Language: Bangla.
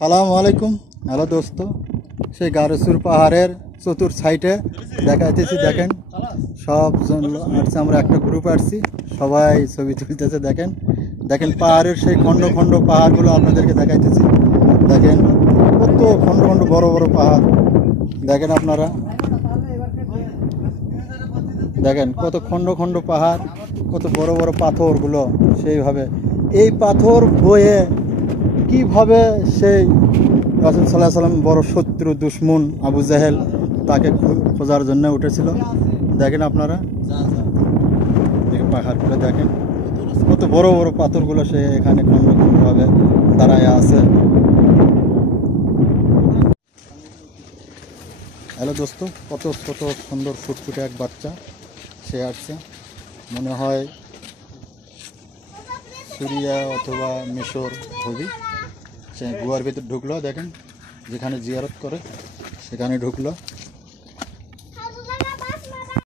সালামু আলাইকুম। হ্যালো দোস্ত, সেই গারোসুর পাহাড়ের চতুর সাইডে দেখাইতেছি। দেখেন সব জন আসছে, আমরা একটা গ্রুপ আসছি, সবাই ছবি তুলতেছে। দেখেন দেখেন পাহাড়ের সেই খণ্ড খণ্ড পাহাড়গুলো আপনাদেরকে দেখাইতেছি। দেখেন কত খণ্ড খণ্ড বড় বড় পাহাড়। দেখেন আপনারা, দেখেন কত খণ্ড খণ্ড পাহাড়, কত বড় বড় পাথরগুলো। সেইভাবে এই পাথর বয়ে কিভাবে সেই রাসূল সাল্লাল্লাহু আলাইহি সাল্লাম বড় শত্রু দুশ্মন আবু জাহেল তাকে খোঁজার জন্য উঠেছিল। দেখেন আপনারা, দেখেন পাহাড়গুলো, দেখেন কত বড় বড় পাথরগুলো সে এখানে খণ্ড খণ্ডভাবে দাঁড়ায় আছে। হ্যালো দোস্ত, কত ছোট সুন্দর ফুটফুটে এক বাচ্চা, সে আসছে মনে হয় সিরিয়া অথবা মিশর হবে। সে গুহার ভিতর ঢুকলো, দেখেন যেখানে জিয়ারত করে সেখানে ঢুকলো।